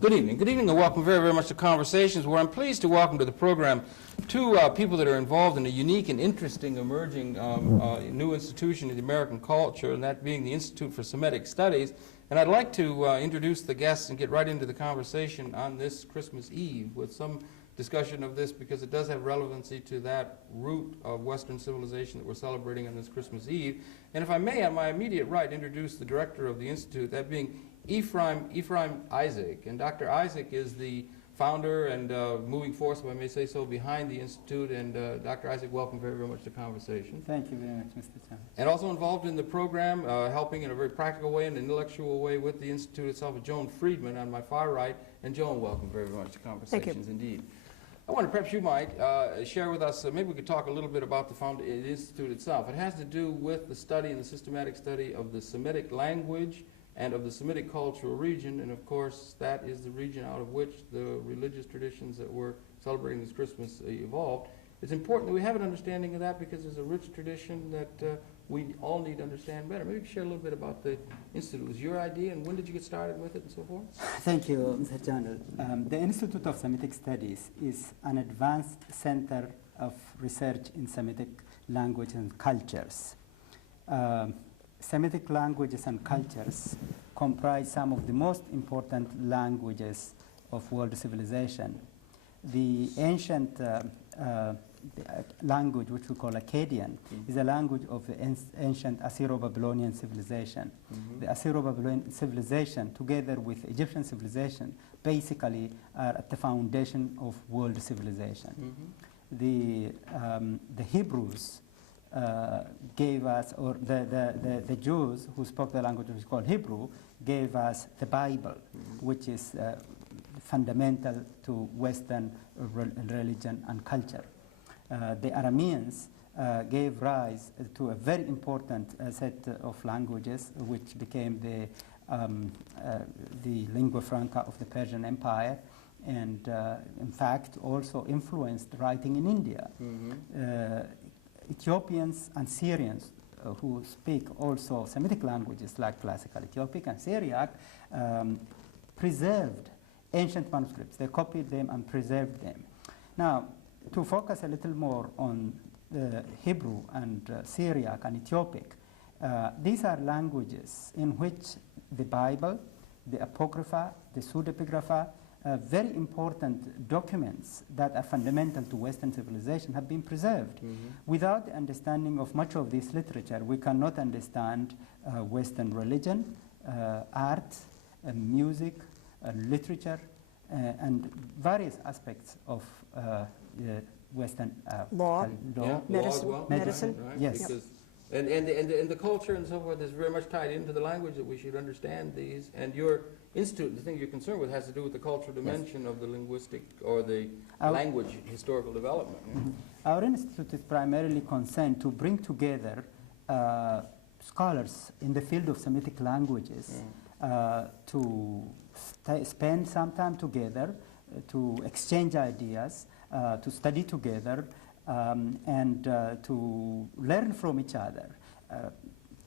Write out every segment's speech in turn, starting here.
Good evening, and welcome very, very much to Conversations, where I'm pleased to welcome to the program two people that are involved in a unique and interesting emerging new institution in the American culture, and that being the Institute for Semitic Studies. And I'd like to introduce the guests and get right into the conversation on this Christmas Eve with some discussion of this, because it does have relevancy to that root of Western civilization that we're celebrating on this Christmas Eve. And if I may, on my immediate right, introduce the director of the Institute, that being Ephraim Isaac. And Dr. Isaac is the founder and moving force, if I may say so, behind the Institute. And Dr. Isaac, welcome very, very much to Conversation. Thank you very much, Mr. Chan. And also involved in the program, helping in a very practical way and intellectual way with the Institute itself, is Joan Friedman on my far right. And Joan, welcome very, very much to Conversations. Thank you. Indeed. I wonder, perhaps you might share with us, maybe we could talk a little bit about the Institute itself. It has to do with the study and the systematic study of the Semitic language and of the Semitic cultural region, and of course that is the region out of which the religious traditions that we're celebrating this Christmas evolved. It's important that we have an understanding of that, because there's a rich tradition that we all need to understand better. Maybe share a little bit about the Institute. It was your idea, and when did you get started with it and so forth? Thank you, Mr. General. The Institute of Semitic Studies is an advanced center of research in Semitic language and cultures. Semitic languages and cultures comprise some of the most important languages of world civilization. The ancient language, which we call Akkadian, is a language of the ancient Assyro-Babylonian civilization. The Assyro-Babylonian civilization, together with Egyptian civilization, basically are at the foundation of world civilization. The Hebrews gave us, or the Jews who spoke the language which is called Hebrew, gave us the Bible, which is fundamental to Western religion and culture. The Arameans gave rise to a very important set of languages, which became the lingua franca of the Persian Empire, and in fact also influenced writing in India. Ethiopians and Syrians, who speak also Semitic languages like Classical Ethiopic and Syriac, preserved ancient manuscripts. They copied them and preserved them. Now, to focus a little more on Hebrew and Syriac and Ethiopic, these are languages in which the Bible, the Apocrypha, the pseudepigrapha, very important documents that are fundamental to Western civilization have been preserved. Without the understanding of much of this literature, we cannot understand Western religion, art, music, literature, and various aspects of Western law, medicine. Medicine. Right? Yes. Because, and the culture and so forth is very much tied into the language, that we should understand these. And your institute, the thing you're concerned with, has to do with the cultural dimension of the linguistic or the language historical development. Our institute is primarily concerned to bring together scholars in the field of Semitic languages to spend some time together, to exchange ideas, to study together, and to learn from each other.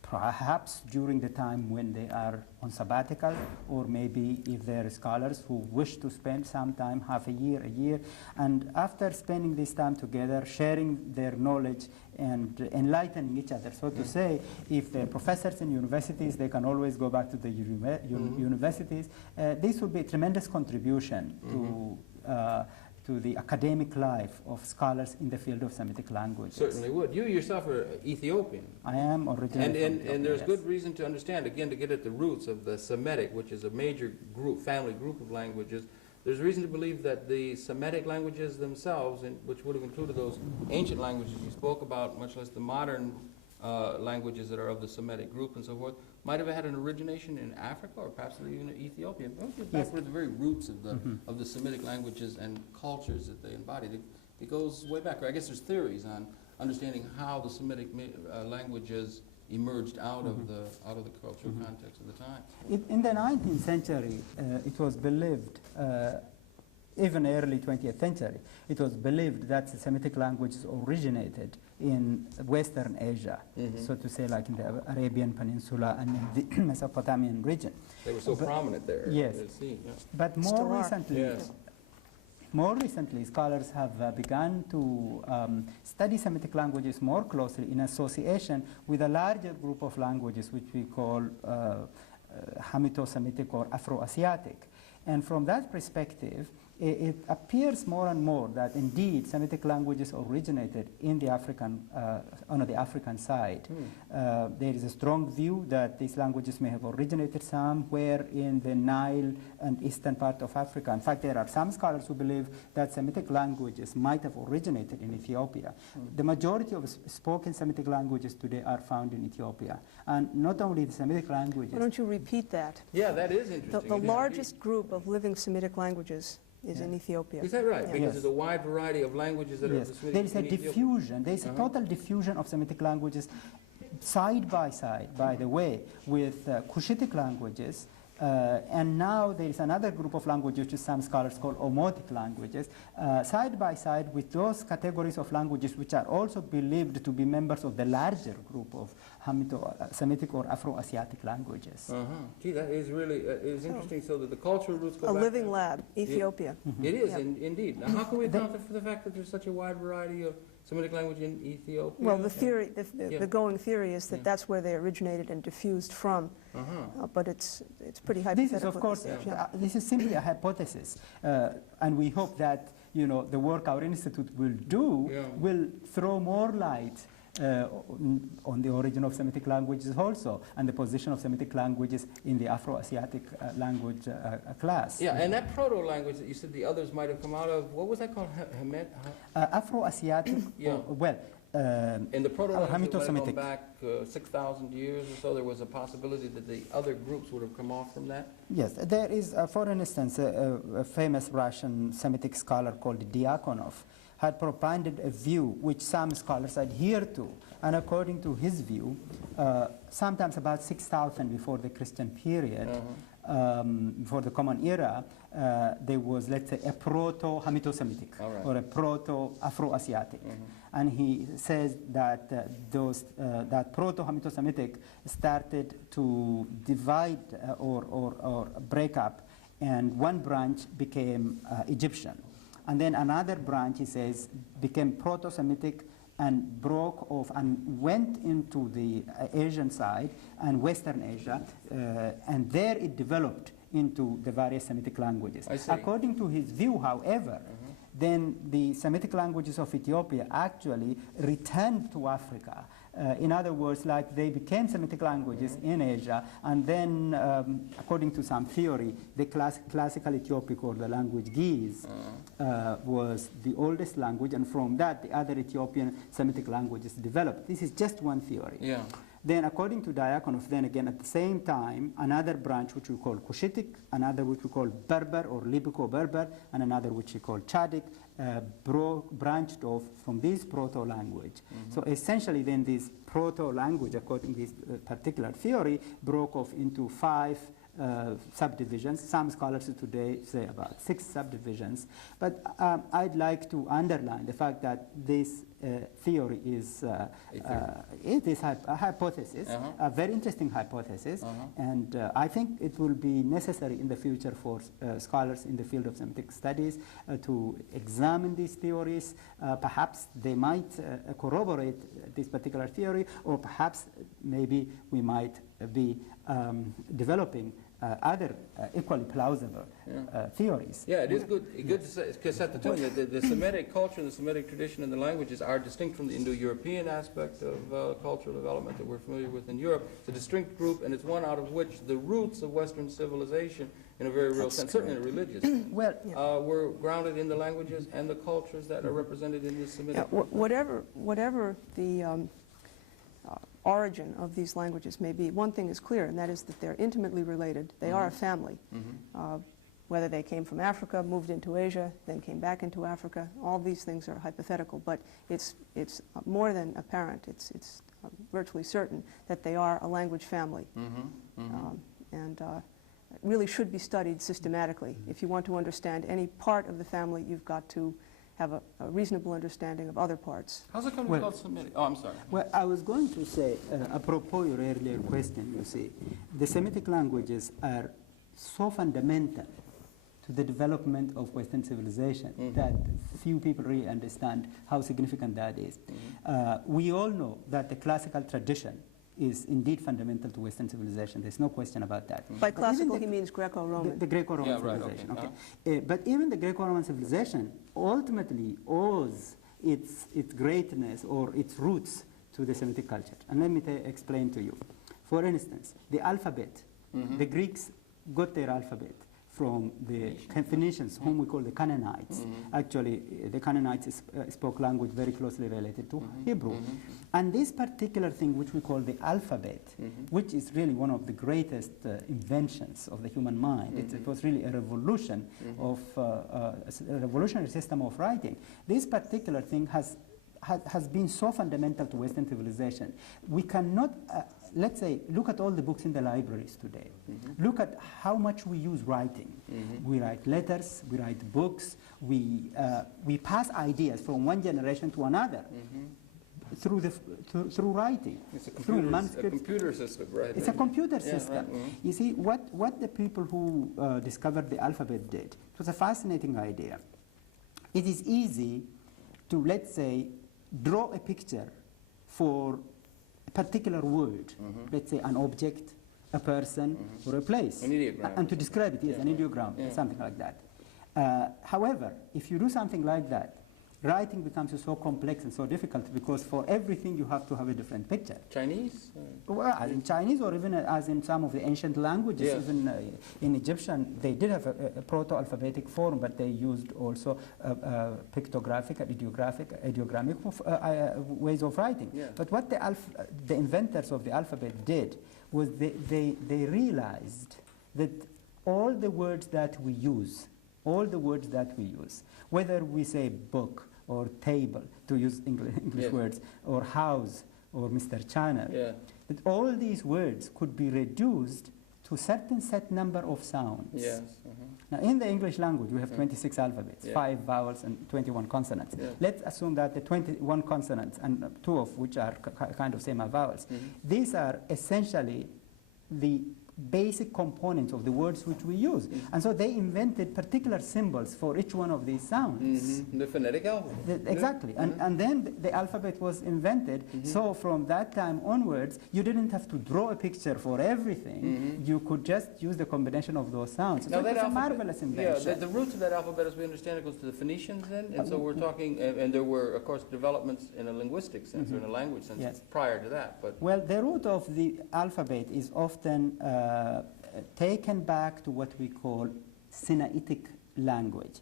Perhaps during the time when they are on sabbatical, or maybe if there are scholars who wish to spend some time, half a year, and after spending this time together, sharing their knowledge and enlightening each other. So to say, if they're professors in universities, they can always go back to the universities. This would be a tremendous contribution to the academic life of scholars in the field of Semitic languages. Certainly would. You yourself are Ethiopian. I am originally from Ethiopia, and there's yes. good reason to understand, again, to get at the roots of the Semitic, which is a major family group of languages. There's reason to believe that the Semitic languages themselves, which would have included those ancient languages you spoke about, much less the modern languages that are of the Semitic group and so forth, might have had an origination in Africa or perhaps even in Ethiopia. Back to the very roots of the Semitic languages and cultures that they embodied. It goes way back. I guess there's theories on understanding how the Semitic languages emerged out of the cultural context of the time. In the 19th century, it was believed, even early 20th century, it was believed that the Semitic languages originated in Western Asia, so to say, like in the Arabian Peninsula and in the Mesopotamian region. They were so prominent there. Yes. But Still more are. recently, Yes. more recently, scholars have begun to study Semitic languages more closely in association with a larger group of languages which we call Hamito-Semitic or Afro-Asiatic. And from that perspective, it appears more and more that indeed Semitic languages originated in the African, on the African side. There is a strong view that these languages may have originated somewhere in the Nile and eastern part of Africa. In fact, there are some scholars who believe that Semitic languages might have originated in Ethiopia. The majority of spoken Semitic languages today are found in Ethiopia. And not only the Semitic languages. Why don't you repeat that? Yeah, that is interesting. The largest group of living Semitic languages is in Ethiopia. Is that right? Yeah. Because there's a wide variety of languages that are Semitic There is a in Ethiopia. diffusion. There is a total diffusion of Semitic languages side by side, by the way, with Cushitic languages. And now there is another group of languages which some scholars call Omotic languages, side by side with those categories of languages which are also believed to be members of the larger group of Hamito-Semitic or Afro-Asiatic languages. Gee, that is really is interesting. So that the cultural roots go A back. living lab, Ethiopia. It is, Yeah. indeed. Now, how can we account for the fact that there's such a wide variety of Semitic language in Ethiopia? Well, the theory, Yeah. the going theory is that Yeah. that's where they originated and diffused from, but it's pretty This hypothetical. is, of course, Yeah. this is simply a hypothesis, and we hope that the work our institute will do will throw more light on the origin of Semitic languages also, and the position of Semitic languages in the Afro-Asiatic language class. Yeah, and that proto-language that you said the others might have come out of, what was that called? Afro-Asiatic, Yeah. In the Hamito proto-language that gone Semitic. back 6,000 years or so, there was a possibility that the other groups would have come off from that? Yes, there is, for instance, a famous Russian Semitic scholar called Diakonov had propounded a view which some scholars adhere to, and according to his view, sometimes about 6,000 before the Christian period, before the Common Era, there was, let's say, a proto-Hamito-Semitic or a proto-Afro-Asiatic. And he says that that proto-Hamito-Semitic started to divide or break up, and one branch became Egyptian. And then another branch, he says, became Proto-Semitic and broke off and went into the Asian side and Western Asia, and there it developed into the various Semitic languages. According to his view, however, then the Semitic languages of Ethiopia actually returned to Africa. In other words, like they became Semitic languages in Asia, and then, according to some theory, the classical Ethiopic, or the language Ge'ez, was the oldest language, and from that, the other Ethiopian Semitic languages developed. This is just one theory. Yeah. Then, according to Diakonov, then again, at the same time, another branch which we call Cushitic, another which we call Berber or Libico-Berber, and another which we call Chadic, branched off from this proto-language. So essentially then this proto-language, according to this particular theory, broke off into 5 subdivisions. Some scholars today say about 6 subdivisions. But I'd like to underline the fact that this theory is it is a hypothesis, a very interesting hypothesis, and I think it will be necessary in the future for scholars in the field of Semitic studies to examine these theories. Perhaps they might corroborate this particular theory, or perhaps maybe we might be developing other equally plausible theories. Yeah, it is good to set the tone. The Semitic culture and the Semitic tradition and the languages are distinct from the Indo-European aspect of cultural development that we're familiar with in Europe. It's a distinct group, and it's one out of which the roots of Western civilization, in a very real sense, certainly in a religious sense, were grounded in the languages and the cultures that are represented in the Semitic. Whatever the origin of these languages may be, one thing is clear, and that is that they're intimately related. They are a family. Whether they came from Africa, moved into Asia, then came back into Africa, all these things are hypothetical, but it's more than apparent, it's virtually certain that they are a language family. And really should be studied systematically. If you want to understand any part of the family, you've got to have a reasonable understanding of other parts. How's it going to be called Semitic? Oh, I'm sorry. Well, I was going to say, apropos your earlier question, you see, the Semitic languages are so fundamental to the development of Western civilization that few people really understand how significant that is. We all know that the classical tradition is indeed fundamental to Western civilization. There's no question about that. By classical, he means Greco-Roman. The Greco-Roman civilization. Okay. But even the Greco-Roman civilization ultimately owes its greatness or its roots to the Semitic culture. And let me explain to you. For instance, the alphabet, the Greeks got their alphabet from the Phoenicians, whom we call the Canaanites. Actually, the Canaanites spoke language very closely related to Hebrew. And this particular thing, which we call the alphabet, which is really one of the greatest inventions of the human mind, it was really a revolution of a revolutionary system of writing. This particular thing has been so fundamental to Western civilization. We cannot, let's say, look at all the books in the libraries today. Look at how much we use writing. We write letters, we write books, we pass ideas from one generation to another through writing, It's a through manuscripts. computer system, right? It's a computer system. Right. You see, what the people who discovered the alphabet did, it was a fascinating idea. It is easy to, let's say, draw a picture for a particular word, let's say an object, a person, or a place. An ideogram. And to describe it, yes, an ideogram, something like that. However, if you do something like that, writing becomes so complex and so difficult because for everything you have to have a different picture. Chinese? Well, as in Chinese or even as in some of the ancient languages, Yes. even in Egyptian, they did have a proto-alphabetic form, but they used also pictographic, ideogrammic ways of writing. Yeah. But what the inventors of the alphabet did was they realized that all the words that we use, whether we say book or table, to use English Yes. words, or house, or Mr. China, that all these words could be reduced to a certain set number of sounds. Yes. Now, in the English language, we have 26 alphabets, 5 vowels and 21 consonants. Let's assume that the 21 consonants, and 2 of which are kind of semi-vowels, these are essentially the basic components of the words which we use. And so they invented particular symbols for each one of these sounds. The phonetic alphabet. Exactly. And then the alphabet was invented. So from that time onwards, you didn't have to draw a picture for everything. You could just use the combination of those sounds. Now So that it's a alphabet- marvelous invention. Yeah, the roots of that alphabet, as we understand it, goes to the Phoenicians then, and so we're talking, and there were, of course, developments in a linguistic sense or in a language sense Yes. prior to that. But Well, the root of the alphabet is often taken back to what we call Sinaitic language,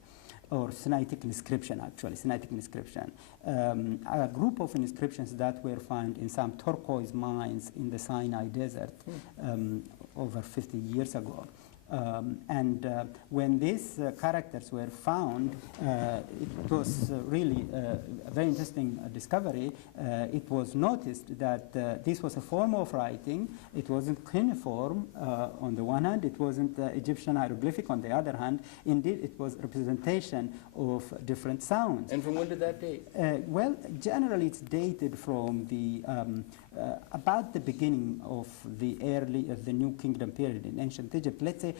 or Sinaitic inscription, actually, Sinaitic inscription. A group of inscriptions that were found in some turquoise mines in the Sinai desert over 50 years ago. When these characters were found, it was really a very interesting discovery. It was noticed that this was a form of writing. It wasn't cuneiform on the one hand. It wasn't Egyptian hieroglyphic on the other hand. Indeed, it was representation of different sounds. and from when did that date? Well, generally it's dated from the about the beginning of the New Kingdom period in ancient Egypt. Let's say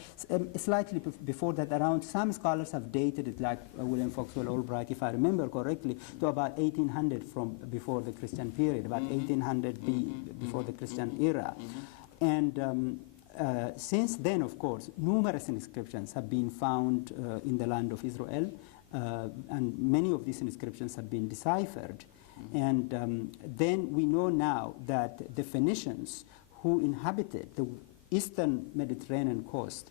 slightly before that, around, some scholars have dated it, like William Foxwell Albright, if I remember correctly, to about 1800 from before the Christian period, about 1800 before the Christian era. And since then, of course, numerous inscriptions have been found in the land of Israel, and many of these inscriptions have been deciphered. And then we know now that the Phoenicians who inhabited the eastern Mediterranean coast,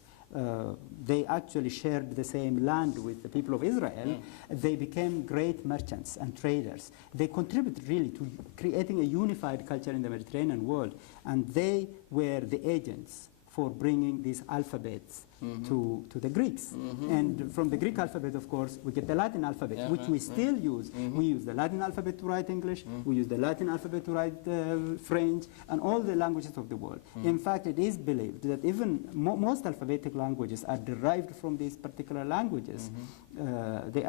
they actually shared the same land with the people of Israel. They became great merchants and traders. They contributed really to creating a unified culture in the Mediterranean world, and they were the agents for bringing these alphabets to the Greeks. And from the Greek alphabet, of course, we get the Latin alphabet, which we still use. We use the Latin alphabet to write English, we use the Latin alphabet to write French, and all the languages of the world. In fact, it is believed that even most alphabetic languages are derived from these particular languages. The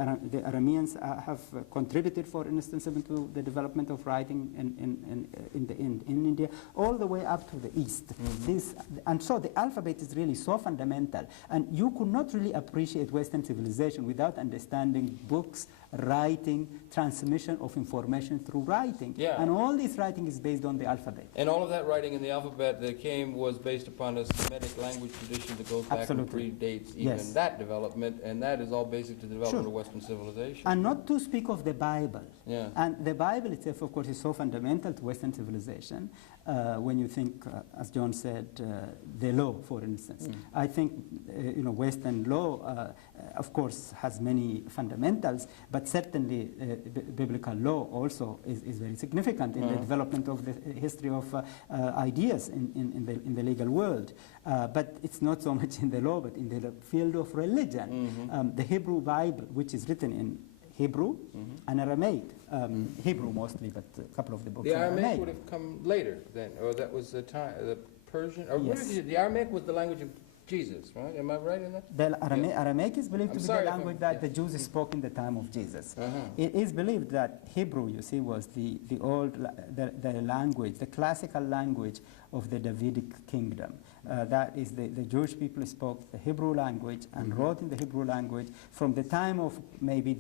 Arameans have contributed, for instance, even to the development of writing in India, all the way up to the East. And so the alphabet is really so fundamental, and you could not really appreciate Western civilization without understanding books, writing, transmission of information through writing. And all this writing is based on the alphabet. And all of that writing in the alphabet that came was based upon a Semitic language tradition that goes back and predates even that development, and that is all basic to the development of Western civilization. And not to speak of the Bible. Yeah. And the Bible itself, of course, is so fundamental to Western civilization. When you think, as John said, the law, for instance. I think, Western law, of course, has many fundamentals, but certainly biblical law also is very significant in the development of the history of ideas in the legal world. But it's not so much in the law, but in the field of religion. The Hebrew Bible, which is written in Hebrew and Aramaic. Hebrew mostly, but a couple of the books The are Aramaic would have come later then, or that was the time, the Persian, or the Aramaic was the language of Jesus, right? Am I right in that? The Aramaic is believed to be the language that the Jews spoke in the time of Jesus. It is believed that Hebrew, you see, was the language, the classical language of the Davidic kingdom. That is, the Jewish people spoke the Hebrew language and wrote in the Hebrew language from the time of maybe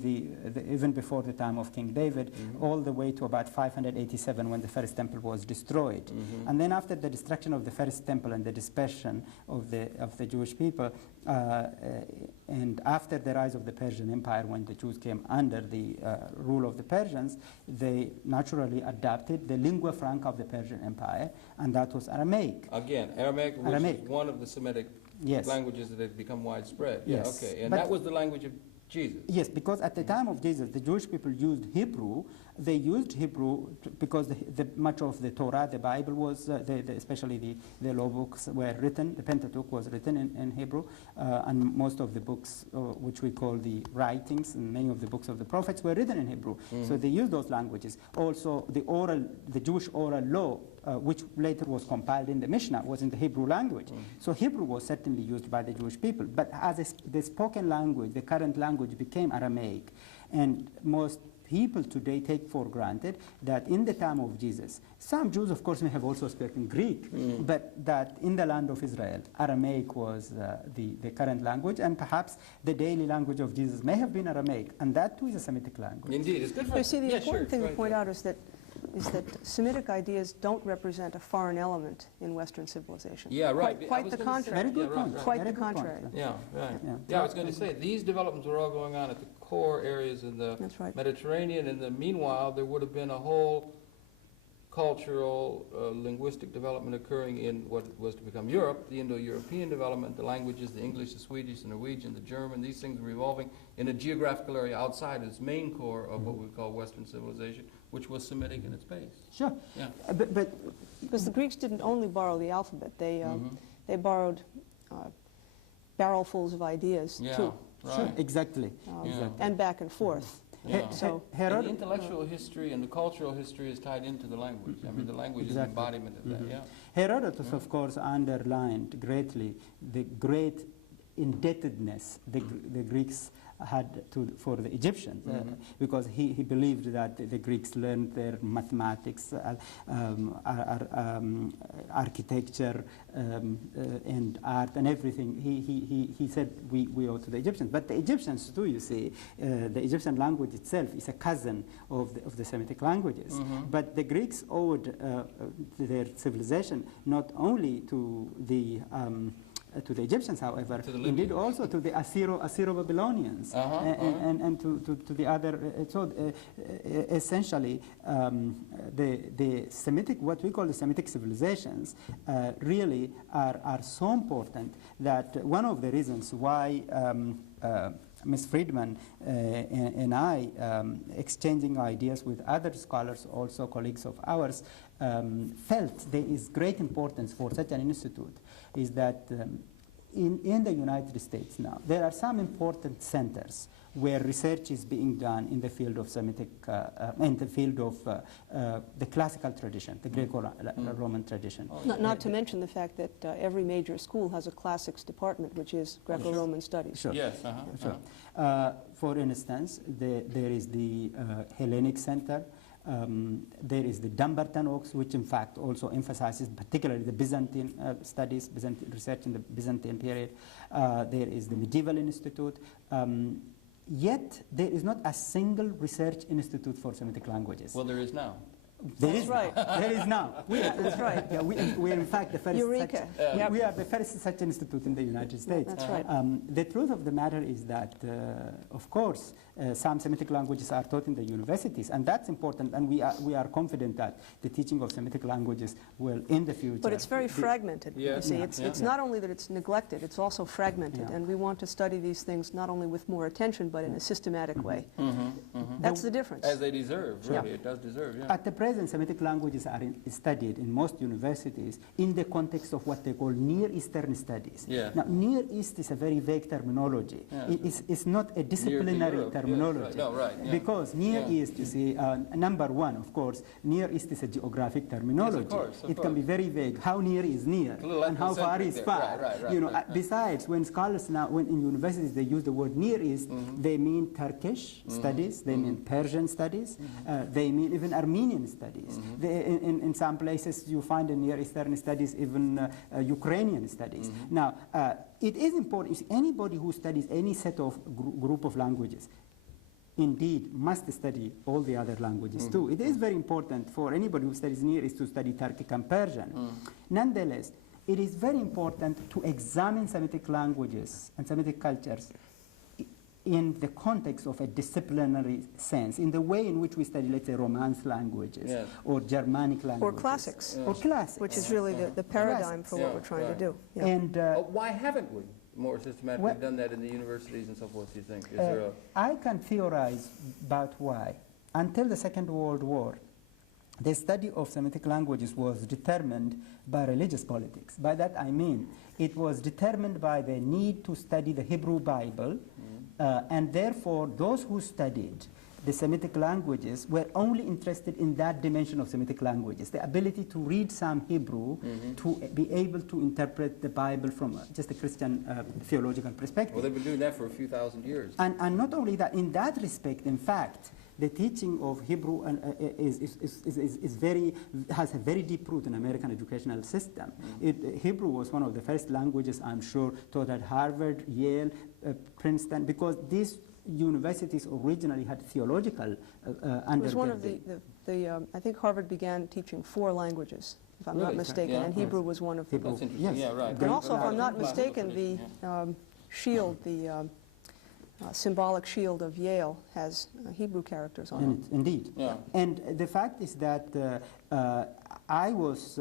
even before the time of King David, all the way to about 587 when the first temple was destroyed. And then after the destruction of the first temple and the dispersion of the Jewish people, and after the rise of the Persian Empire, when the Jews came under the rule of the Persians, they naturally adapted the lingua franca of the Persian Empire, and that was Aramaic. Again, Aramaic, which is one of the Semitic languages that had become widespread. Yes. Okay, and that was the language of Jesus. Yes, because at the time of Jesus, the Jewish people used Hebrew. They used Hebrew because much of the Torah, the Bible was, especially the law books were written, the Pentateuch was written in Hebrew, and most of the books, which we call the writings, and many of the books of the prophets were written in Hebrew. So they used those languages. Also, the Jewish oral law, which later was compiled in the Mishnah, was in the Hebrew language. So Hebrew was certainly used by the Jewish people. But as the spoken language, the current language became Aramaic. And most people today take for granted that in the time of Jesus, some Jews, of course, may have also spoken Greek, but that in the land of Israel, Aramaic was the current language, and perhaps the daily language of Jesus may have been Aramaic, and that too is a Semitic language. Indeed, it's good for You see, the important thing to point out is that Semitic ideas don't represent a foreign element in Western civilization. Yeah, right. Quite the contrary. Very good point. Quite the contrary. Yeah, right. Yeah, I was going to say, these developments were all going on at the core areas in the Mediterranean, and meanwhile, there would have been a whole cultural, linguistic development occurring in what was to become Europe, the Indo-European development, the languages, the English, the Swedish, the Norwegian, the German, these things were evolving in a geographical area outside its main core of what we call Western civilization, which was Semitic in its base. Sure. Yeah. But because the Greeks didn't only borrow the alphabet, they borrowed barrelfuls of ideas too. Right. Sure, exactly. And back and forth. Yeah. So and the intellectual history and the cultural history is tied into the language. I mean, the language is an embodiment of that, Herodotus, of course, underlined greatly the great indebtedness the Greeks had for the Egyptians, because he believed that the Greeks learned their mathematics, architecture, and art and everything. He said we owe to the Egyptians. But the Egyptians too, you see, the Egyptian language itself is a cousin of the Semitic languages. But the Greeks owed their civilization not only to the Egyptians, however, indeed also to the Assyro-Babylonians and to the other. Essentially, the Semitic, what we call the Semitic civilizations, really are so important that one of the reasons why Ms. Friedman and I, exchanging ideas with other scholars, also colleagues of ours, felt there is great importance for such an institute, is that in the United States now, there are some important centers where research is being done in the field of Semitic, in the field of the classical tradition, the Greco-Roman tradition. Not to mention the fact that every major school has a classics department, which is Greco-Roman studies. Sure. Yes. Sure. For instance, there is the Hellenic Center. There is the Dumbarton Oaks, which in fact also emphasizes particularly the Byzantine studies, Byzantine research in the Byzantine period. There is the Medieval Institute. Yet there is not a single research institute for Semitic languages. Well, there is now. There is right. There is now. That's right. Yeah, we are in fact the first. Eureka. We are the first such institute in the United States. That's right. The truth of the matter is that, of course, some Semitic languages are taught in the universities, and that's important. And we are confident that the teaching of Semitic languages will, in the future. But it's very fragmented. Yeah. You see, Yeah. it's not only that it's neglected; it's also fragmented, Yeah. and we want to study these things not only with more attention, but in a systematic way. That's the difference. As they deserve, really. Yeah. It does deserve, yeah. At the present, Semitic languages are studied in most universities in the context of what they call Near Eastern studies. Yeah. Now, Near East is a very vague terminology. Yeah. It's not a disciplinary Europe. terminology. Yes, right. No, right, yeah. Because Near Yeah. East, you see, number one, of course, Near East is a geographic terminology. course, of It can be very vague. How near is near, A little and how far ethnocentric is there. far. Right, You know, right. besides, when scholars now, when in universities they use the word Near East, they mean Turkish studies, they mean Persian studies, they mean even Armenian studies. In some places you find in Near Eastern studies even Ukrainian studies. Now, it is important, anybody who studies any set of group of languages indeed must study all the other languages too. It is very important for anybody who studies Near East to study Turkic and Persian. Nonetheless, it is very important to examine Semitic languages and Semitic cultures in the context of a disciplinary sense, in the way in which we study, let's say, Romance languages Yes. or Germanic languages. Or classics, Or classics. which is really the paradigm for what Yeah, we're trying right. to do. Yeah. And Why haven't we more systematically Well- done that in the universities and so forth, do you think? Is there a... I can theorize about why. Until the Second World War, the study of Semitic languages was determined by religious politics. By that I mean, it was determined by the need to study the Hebrew Bible, and therefore those who studied the Semitic languages were only interested in that dimension of Semitic languages, the ability to read some Hebrew, to be able to interpret the Bible from just a Christian theological perspective. Well, they've been doing that for a few thousand years. And not only that, in that respect, in fact, the teaching of Hebrew has a very deep root in American educational system. Hebrew was one of the first languages, I'm sure, taught at Harvard, Yale, Princeton, because these universities originally had theological undergirding. It was one of I think Harvard began teaching 4 languages, if I'm not Really? mistaken, Yeah. and Hebrew was one of them. Hebrew. That's interesting, Yes. yeah, right. And also, if I'm not Classical mistaken, tradition, the shield, the symbolic shield of Yale has Hebrew characters on it. Indeed. Yeah. And the fact is that I was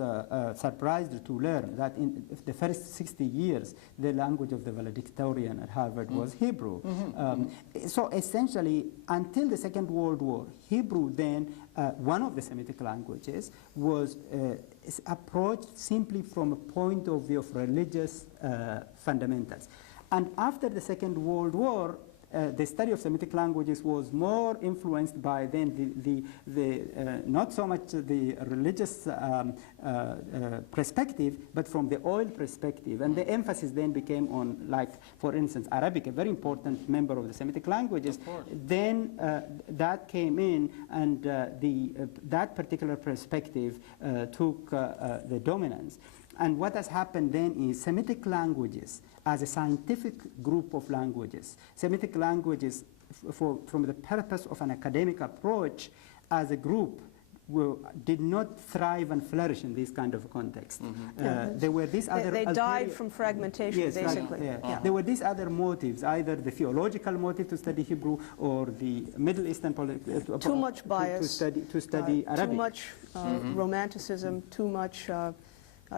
surprised to learn that in the first 60 years, the language of the valedictorian at Harvard was Hebrew. So essentially, until the Second World War, Hebrew then, one of the Semitic languages, was approached simply from a point of view of religious fundamentals. And after the Second World War, the study of Semitic languages was more influenced by then not so much the religious perspective, but from the oil perspective. And the emphasis then became on, like, for instance, Arabic, a very important member of the Semitic languages. Then that came in, and that particular perspective took the dominance. And what has happened then is Semitic languages, as a scientific group of languages, Semitic languages, from the purpose of an academic approach, as a group, did not thrive and flourish in this kind of context. There were these other... They died from fragmentation, yes, basically. Right, There were these other motives, either the theological motive to study Hebrew or the Middle Eastern... Too much bias. To study Arabic. Too much romanticism, too much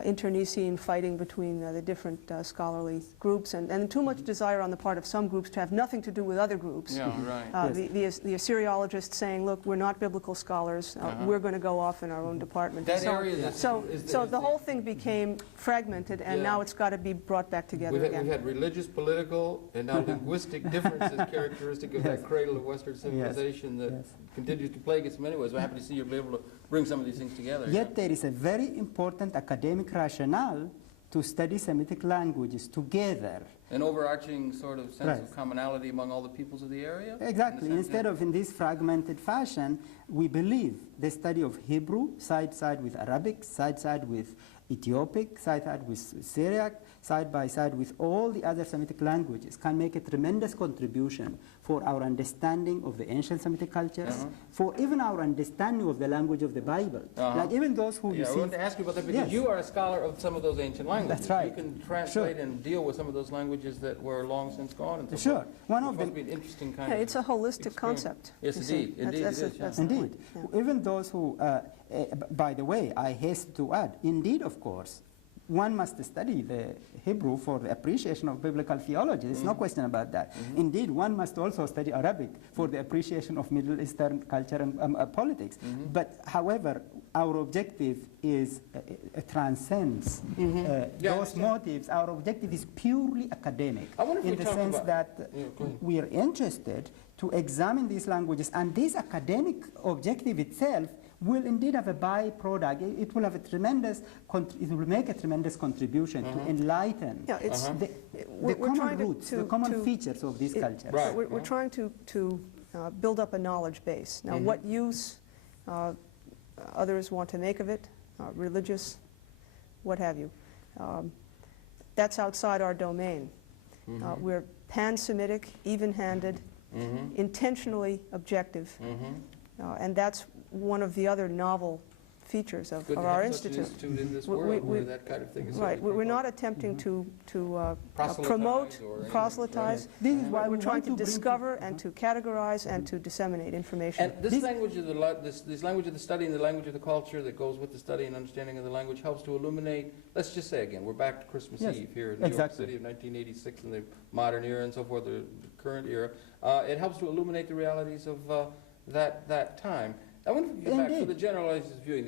internecine fighting between the different scholarly groups, and too much desire on the part of some groups to have nothing to do with other groups. Yeah, right. The Assyriologists saying, look, we're not biblical scholars, we're going to go off in our own department. That area that's- so is the whole thing became fragmented, and Yeah. now it's got to be brought back together again. We've had religious, political, and now linguistic differences characteristic of that cradle of Western civilization that continues to plague us in many ways. We're happy to see you'll be able to bring some of these things together. Yet there is a very important academic rationale to study Semitic languages together. An overarching sort of sense Right. of commonality among all the peoples of the area? Exactly. Instead of in this fragmented fashion, we believe the study of Hebrew, side with Arabic, side with Ethiopic, side with Syriac, side by side with all the other Semitic languages can make a tremendous contribution for our understanding of the ancient Semitic cultures, for even our understanding of the language of the Bible. Like even those who Yeah, I wanted to ask you about that because you are a scholar of some of those ancient languages. That's right. You can translate and deal with some of those languages that were long since gone. And so Sure. forth. One It of must them. be an interesting kind Yeah, of it's a holistic experience. concept. Yes, you see. indeed. Indeed, That's it is. that's the Indeed. point, yeah. Even those who, by the way, I hasten to add, indeed, of course, one must study the Hebrew for the appreciation of biblical theology. There's no question about that. Indeed, one must also study Arabic for the appreciation of Middle Eastern culture and politics. But however, our objective is transcends those motives. Our objective is purely academic I wonder if in we the talk sense about- that go ahead. we are interested to examine these languages, and this academic objective itself will indeed have a byproduct. It will have a tremendous, it will make a tremendous contribution to enlighten Yeah, it's, the we're common trying to- roots, to- the common to- features of these cultures. Right. We're trying to build up a knowledge base. Now, what use others want to make of it, religious, what have you, that's outside our domain. We're pan-Semitic, even-handed, intentionally objective, and that's one of the other novel features of Good to our have such an institute. institute in this We- world we- where that kind of thing is Right, sort of we're not attempting to Proselytize promote, or anything, proselytize. This is why We're we trying want to to bring discover and to categorize and to disseminate information. And this language of this language of the study and the language of the culture that goes with the study and understanding of the language helps to illuminate, let's just say again, we're back to Christmas Yes, Eve here in New York exactly. City of 1986 and the modern era and so forth, the current era. It helps to illuminate the realities of that time. I wonder if we can get back to Indeed. the generalized viewing.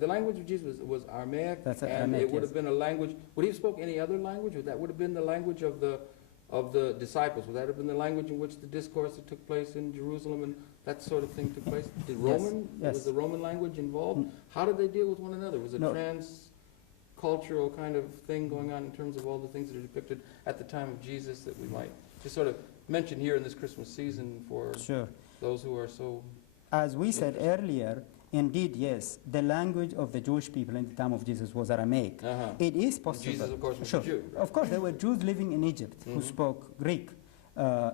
The language of Jesus was Aramaic, That's and Aramaic, it would yes. have been a language. Would he have spoke any other language? Or that would have been the language of the disciples? Would that have been the language in which the discourse that took place in Jerusalem and that sort of thing took place? Did Roman? Yes. Was the Roman language involved? How did they deal with one another? Was it No. trans-cultural kind of thing going on in terms of all the things that are depicted at the time of Jesus that we might just sort of mention here in this Christmas season for Sure. those who are so... As we said earlier, indeed, yes, the language of the Jewish people in the time of Jesus was Aramaic. It is possible. Jesus, of course, was Sure. a Jew. Right? Of course, there were Jews living in Egypt who spoke Greek.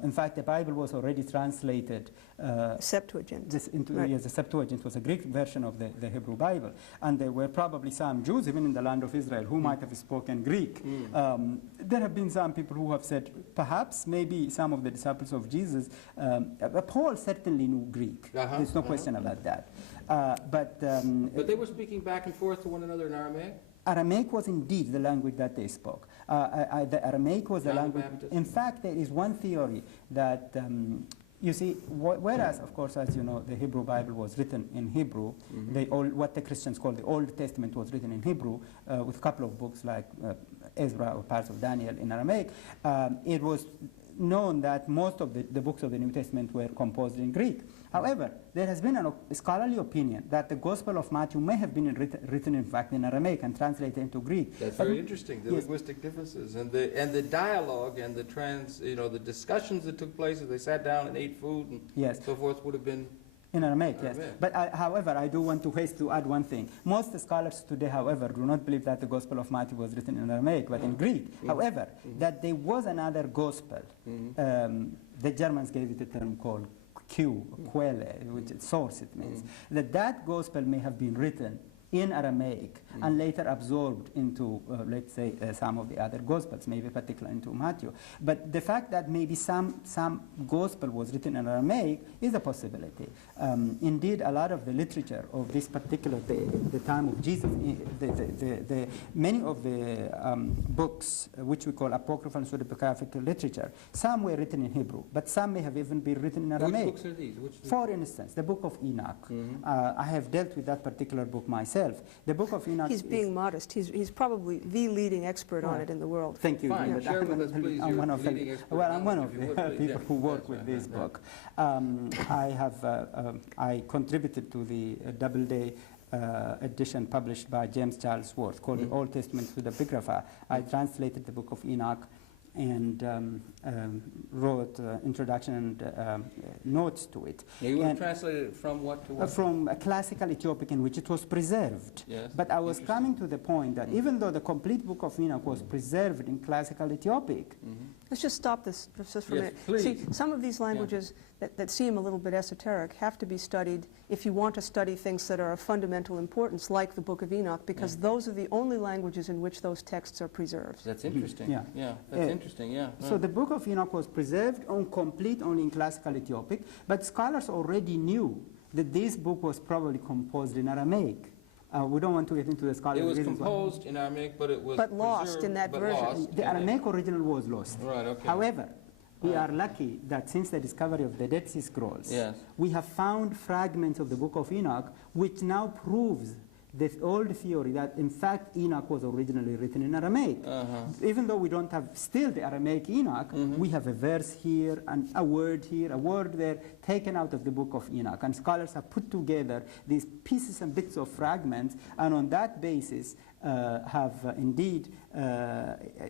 In fact, the Bible was already translated Septuagint. into Right. yes, the Septuagint was a Greek version of the Hebrew Bible. And there were probably some Jews, even in the land of Israel, who might have spoken Greek. There have been some people who have said, perhaps, maybe some of the disciples of Jesus, Paul certainly knew Greek. There's no question about that. But they were speaking back and forth to one another in Aramaic? Aramaic was indeed the language that they spoke. The Aramaic was the John the language. Baptist. In fact, there is one theory that, you see, whereas, of course, as you know, the Hebrew Bible was written in Hebrew, what the Christians call the Old Testament was written in Hebrew, with a couple of books like Ezra or parts of Daniel in Aramaic. It was known that most of the books of the New Testament were composed in Greek. However, there has been a scholarly opinion that the Gospel of Matthew may have been written, in fact, in Aramaic and translated into Greek. That's very interesting, the linguistic differences and the dialogue and the discussions that took place as they sat down and ate food and so forth would have been in Aramaic, yes. But however, I do want to haste to add one thing. Most scholars today, however, do not believe that the Gospel of Matthew was written in Aramaic, but in Greek. However, that there was another Gospel. The Germans gave it a term called quelle, which is source it means. That Gospel may have been written in Aramaic and later absorbed into, let's say, some of the other Gospels, maybe particularly into Matthew. But the fact that maybe some Gospel was written in Aramaic is a possibility. Indeed, a lot of the literature of this particular, the time of Jesus, many of the books which we call apocryphal and pseudepigraphic literature, some were written in Hebrew, but some may have even been written in Aramaic. Which books are these? For instance, the Book of Enoch. I have dealt with that particular book myself. The Book of Enoch. He's being modest. He's probably the leading expert on it in the world. Thank you. Fine. Share with us, please, I'm your one of the, leading expert well, I'm one knowledge, of if you the would, please. people Yeah, who work that's with right, this right. book. I contributed to the double-day edition published by James Charles Worth called The Old Testament Pseudepigrapha. I translated the Book of Enoch and wrote introduction and notes to it. Now, you would have translated it from what to what? From a classical Ethiopic in which it was preserved. Yes. But I was coming to the point that even though the complete Book of Enoch was preserved in classical Ethiopic, Let's just stop this just for a Yes, minute. please. See, some of these languages that seem a little bit esoteric have to be studied if you want to study things that are of fundamental importance, like the Book of Enoch, because those are the only languages in which those texts are preserved. That's interesting. Yeah. That's interesting, yeah. So the Book of Enoch was preserved on complete only in classical Ethiopic, but scholars already knew that this book was probably composed in Aramaic. We don't want to get into the scholarly It was reasons why. composed in Aramaic, but it was But lost preserved, in that but version. lost, The Aramaic original was lost. Right, okay. However, we are lucky that since the discovery of the Dead Sea Scrolls, Yes. we have found fragments of the Book of Enoch, which now proves this old theory that, in fact, Enoch was originally written in Aramaic. Even though we don't have still the Aramaic Enoch, we have a verse here and a word here, a word there, taken out of the Book of Enoch. And scholars have put together these pieces and bits of fragments, and on that basis have indeed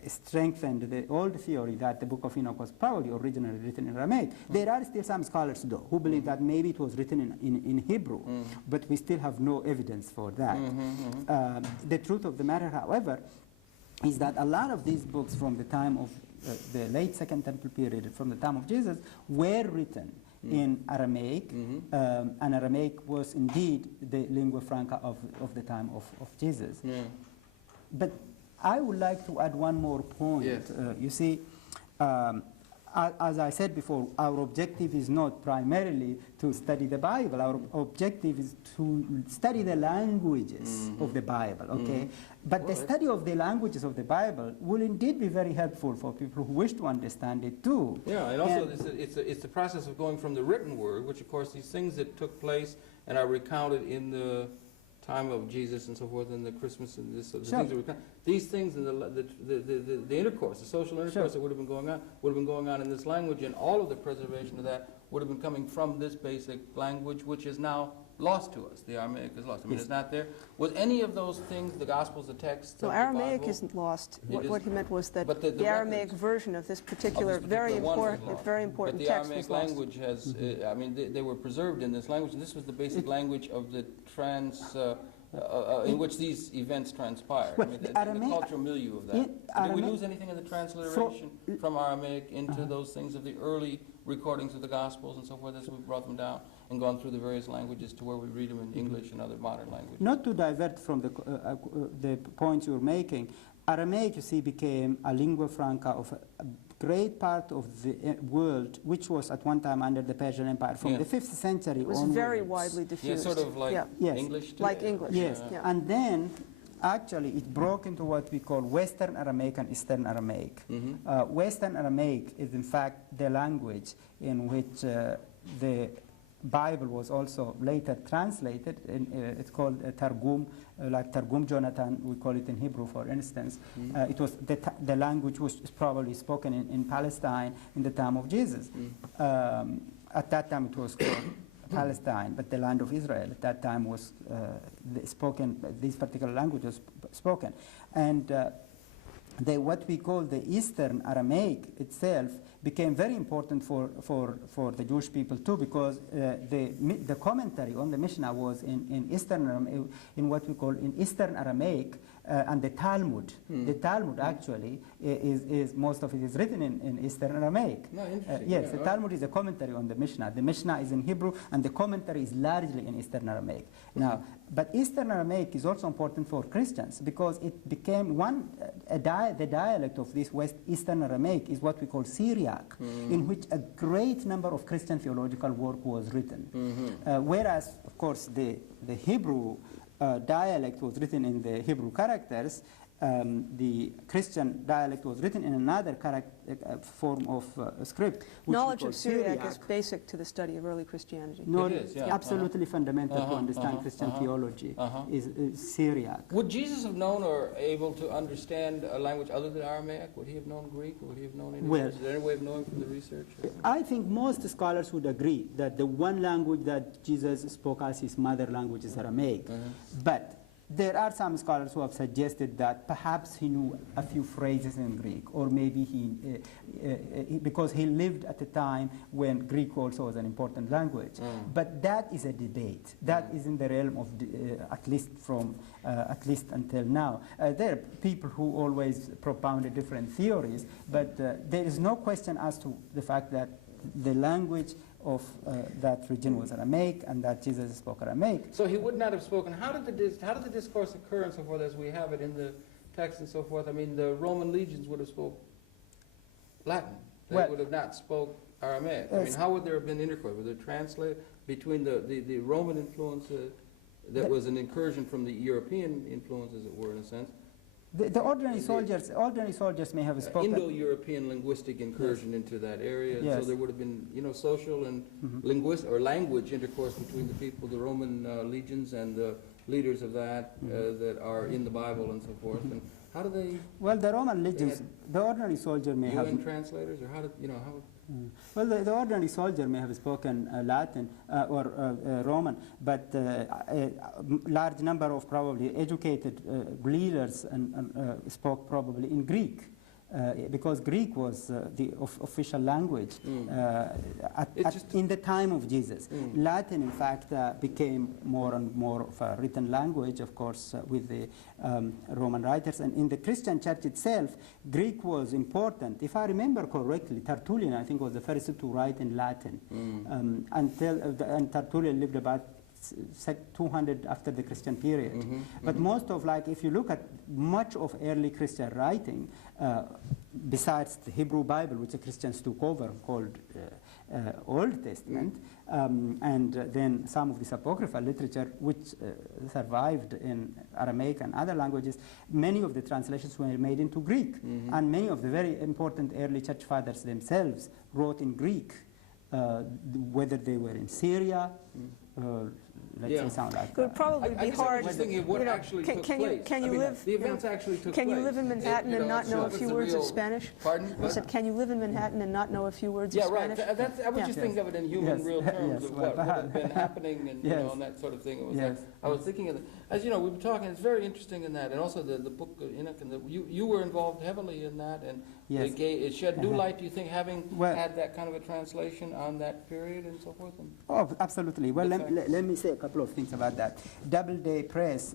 strengthened the old theory that the Book of Enoch was probably originally written in Aramaic. There are still some scholars, though, who believe that maybe it was written in Hebrew, but we still have no evidence for that. The truth of the matter, however, is that a lot of these books from the time of the late Second Temple period, from the time of Jesus, were written in Aramaic, and Aramaic was indeed the lingua franca of the time of Jesus. But I would like to add one more point. Yes. You see, as I said before, our objective is not primarily to study the Bible. Our objective is to study the languages of the Bible, okay? But the study of the languages of the Bible will indeed be very helpful for people who wish to understand it too. Yeah, and also it's the process of going from the written word, which of course these things that took place and are recounted in the time of Jesus and so forth, and the Christmas and this, the things that recounted. These things and the intercourse, the social intercourse that would have been going on in this language, and all of the preservation of that would have been coming from this basic language, which is now lost to us. The Aramaic is lost. I mean, it's not there. Was any of those things, the Gospels, the texts, So of the Aramaic Bible, isn't lost. It What he meant was that But the the Aramaic records version of this particular, one was lost. very important but the text Aramaic was lost. language has, I mean, they were preserved in this language, and this was the basic language of the in which these events transpired. Well, I mean, the the Aramaic- cultural milieu of that. in Did we Aramaic- lose anything in the transliteration from Aramaic into those things of the early recordings of the Gospels and so forth as we brought them down and gone through the various languages to where we read them in English and other modern languages? Not to divert from the points you're making, Aramaic, you see, became a lingua franca of a great part of the world, which was at one time under the Persian Empire. From the 5th century It was onwards. very widely Yeah, diffused. sort of like Yes. English today. Like English. Yes, Yeah. and then actually it broke into what we call Western Aramaic and Eastern Aramaic. Western Aramaic is in fact the language in which the Bible was also later translated. It's called Targum, like Targum Jonathan, we call it in Hebrew, for instance. It was the language was probably spoken in Palestine in the time of Jesus. At that time it was called Palestine, but the land of Israel at that time was spoken, this particular language was spoken. And what we call the Eastern Aramaic itself became very important for the Jewish people too, because the commentary on the Mishnah was in Eastern Aramaic, in what we call in Eastern Aramaic, and the Talmud. The Talmud actually is most of it is written in Eastern Aramaic. No, interesting. Yes, Yeah, the right. Talmud is a commentary on the Mishnah. The Mishnah is in Hebrew, and the commentary is largely in Eastern Aramaic. Now, but Eastern Aramaic is also important for Christians because it became the dialect of this West Eastern Aramaic is what we call Syriac, in which a great number of Christian theological work was written. Whereas, of course, the Hebrew dialect was written in the Hebrew characters. The Christian dialect was written in another form of script. Which Knowledge we call of Syriac Syriac. is basic to the study of early Christianity. No, It is, yeah. absolutely fundamental to understand Christian theology is Syriac. Would Jesus have known or able to understand a language other than Aramaic? Would he have known Greek? Or would he have known any? Well, Is there any way of knowing from the research? I think most scholars would agree that the one language that Jesus spoke as his mother language is Aramaic. But there are some scholars who have suggested that perhaps he knew a few phrases in Greek, or maybe because he lived at a time when Greek also was an important language. But that is a debate. That is in the realm of, at least until now. There are people who always propounded different theories, but there is no question as to the fact that the language of that region was Aramaic, and that Jesus spoke Aramaic. So he would not have spoken. How did the discourse occur and so forth as we have it in the text and so forth? I mean, the Roman legions would have spoke Latin. They Well, would have not spoke Aramaic. I mean, how would there have been intercourse? Would there translate between the Roman influence that was an incursion from the European influence, as it were, in a sense? The ordinary soldiers may have spoken. Indo-European linguistic incursion into that area, and so Yes. there would have been, social and linguistic or language intercourse between the people, the Roman legions and the leaders of that that are in the Bible and so forth. And how do they? Well, the Roman legions, the ordinary soldier may have. UN translators, or how did how? Well, the ordinary soldier may have spoken Latin or Roman, but a large number of probably educated leaders spoke probably in Greek. Because Greek was the official language in the time of Jesus. Latin, in fact, became more and more of a written language, of course, with the Roman writers. And in the Christian church itself, Greek was important. If I remember correctly, Tertullian, I think, was the first to write in Latin. And Tertullian lived about 200 after the Christian period. But most of, if you look at much of early Christian writing, besides the Hebrew Bible, which the Christians took over, called Old Testament, and then some of this apocryphal literature, which survived in Aramaic and other languages, many of the translations were made into Greek. And many of the very important early church fathers themselves wrote in Greek, whether they were in Syria, let's say something like It would that. probably be hard. Just thinking of what actually took place. Can you live? The events actually took place. Can you live in Manhattan and not know a few words of Spanish? Pardon? I said, can you live in Manhattan and not know a few words of Yeah, right. Spanish? I was just thinking of it in human real terms of what would have been happening and, and that sort of thing. It was I was thinking of it. As you know, we've been talking, it's very interesting in that. And also the book, Enoch, and you were involved heavily in that. And it shed new light, do you think, having had that kind of a translation on that period and so forth? Oh, absolutely. Well, let me say a couple of things about that. Doubleday Press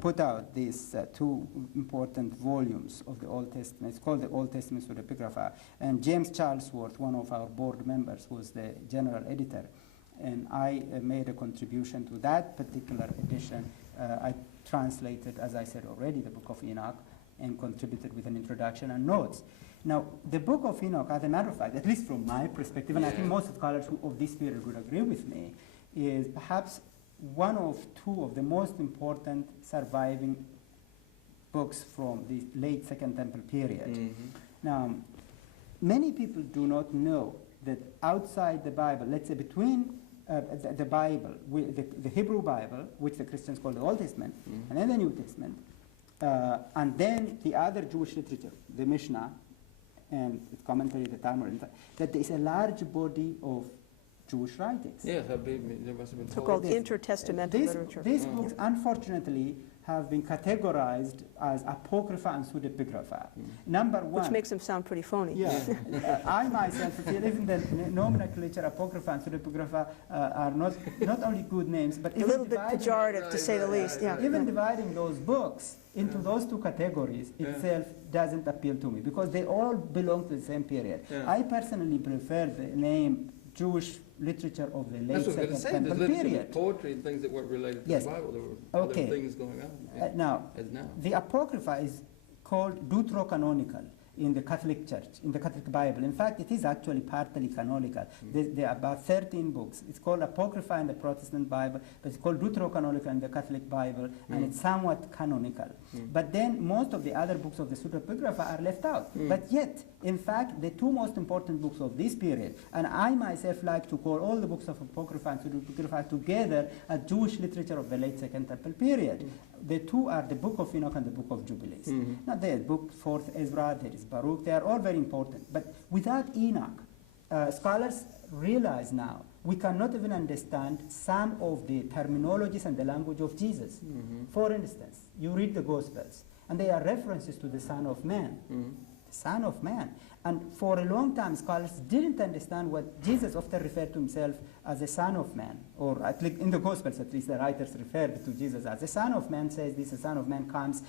put out these two important volumes of the Old Testament. It's called the Old Testament Pseudepigrapha. And James Charlesworth, one of our board members, was the general editor. And I made a contribution to that particular edition. I translated, as I said already, the Book of Enoch and contributed with an introduction and notes. Now, the Book of Enoch, as a matter of fact, at least from my perspective, and I think most scholars of this period would agree with me, is perhaps one of two of the most important surviving books from the late Second Temple period. Now, many people do not know that outside the Bible, let's say between the Bible, the Hebrew Bible, which the Christians call the Old Testament, and then the New Testament, and then the other Jewish literature, the Mishnah, and its commentary, the Talmud, that there is a large body of Jewish writings. Yes, there must have been So-called intertestamental literature. These books, unfortunately, have been categorized as apocrypha and pseudepigrapha. Number one, which makes them sound pretty phony. Yeah, I myself feel even the nomenclature apocrypha and pseudepigrapha are not only good names, but A little bit pejorative, to say the least. Yeah. Even dividing those books into those two categories itself doesn't appeal to me, because they all belong to the same period. I personally prefer the name Jewish literature of the late Second Temple period. Poetry and things that weren't related to the Bible. There were other things going on. Now, the Apocrypha is called deuterocanonical in the Catholic Church, in the Catholic Bible. In fact, it is actually partly canonical. There are about 13 books. It's called Apocrypha in the Protestant Bible, but it's called deuterocanonical in the Catholic Bible, and it's somewhat canonical. But then most of the other books of the Pseudepigrapha are left out. But yet, in fact, the two most important books of this period, and I myself like to call all the books of Apocrypha and Pseudepigrapha together as Jewish literature of the late Second Temple period. The two are the Book of Enoch and the Book of Jubilees. Now, there is Book 4th Ezra, there is Baruch, they are all very important. But without Enoch, scholars realize now we cannot even understand some of the terminologies and the language of Jesus. For instance, you read the Gospels, and they are references to the Son of Man. The Son of Man. And for a long time, scholars didn't understand what Jesus often referred to himself as a Son of Man, or at least in the Gospels, at least the writers referred to Jesus as a Son of Man. Says this, the Son of Man comes,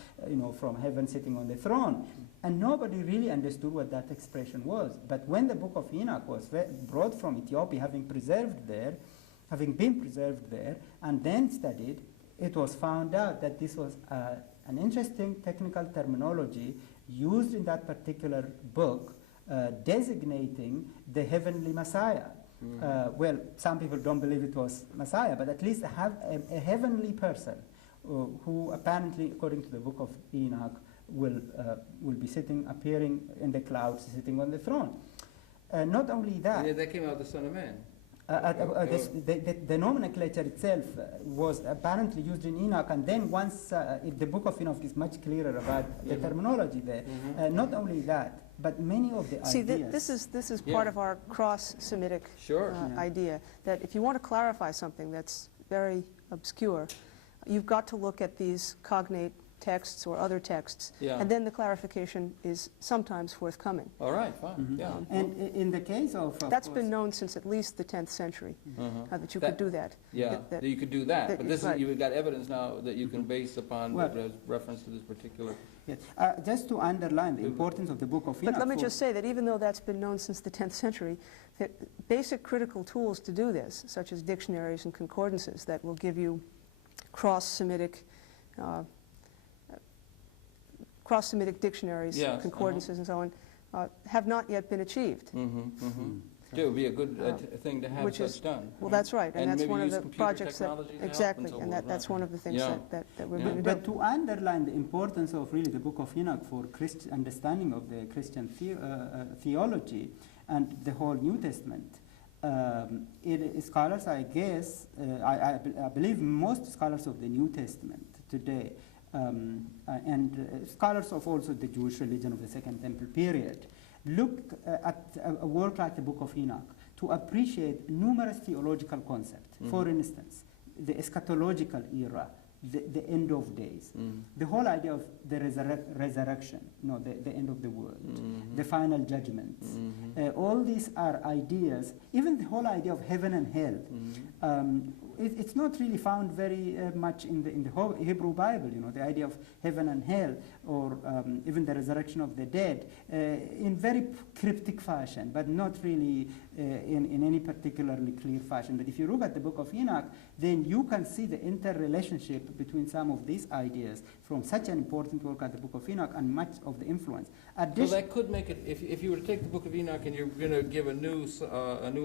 from heaven, sitting on the throne, and nobody really understood what that expression was. But when the Book of Enoch was brought from Ethiopia, having been preserved there, and then studied, it was found out that this was an interesting technical terminology used in that particular book, designating the heavenly Messiah. Well, some people don't believe it was Messiah, but at least have a heavenly person who apparently, according to the Book of Enoch, will be appearing in the clouds, sitting on the throne. Not only that. And that came out of the Son of Man. The nomenclature itself was apparently used in Enoch, and then once the Book of Enoch is much clearer about the terminology there. Not only that, but many of the ideas. This is part of our cross-Semitic idea, that if you want to clarify something that's very obscure, you've got to look at these cognate texts or other texts, and then the clarification is sometimes forthcoming. All right, fine. And in the case of that's been known since at least the 10th century, that you could do that. That you could do that. But this is, you've got evidence now that you can base upon reference to this particular. Yes. Just to underline the importance of the Book of Enoch. But let me just say that even though that's been known since the 10th century, that basic critical tools to do this, such as dictionaries and concordances that will give you cross-Semitic dictionaries, concordances, and so on, have not yet been achieved. It would be a good thing to have such done. Well, that's right, and that's one of the projects that, exactly, and that's one of the things that we're going to do. But to underline the importance of really the Book of Enoch for understanding of the Christian theology and the whole New Testament, scholars, I guess, I believe most scholars of the New Testament today, and scholars of also the Jewish religion of the Second Temple period, look at a work like the Book of Enoch to appreciate numerous theological concepts. For instance, the eschatological era, the end of days, the whole idea of the resurrection, the end of the world, the final judgment. All these are ideas, even the whole idea of heaven and hell. It's not really found very much in the whole Hebrew Bible, the idea of heaven and hell, or even the resurrection of the dead, in very cryptic fashion, but not really in any particularly clear fashion. But if you look at the Book of Enoch, then you can see the interrelationship between some of these ideas from such an important work as the Book of Enoch and much of the influence. So that could make it, if you were to take the Book of Enoch and you're going to give a new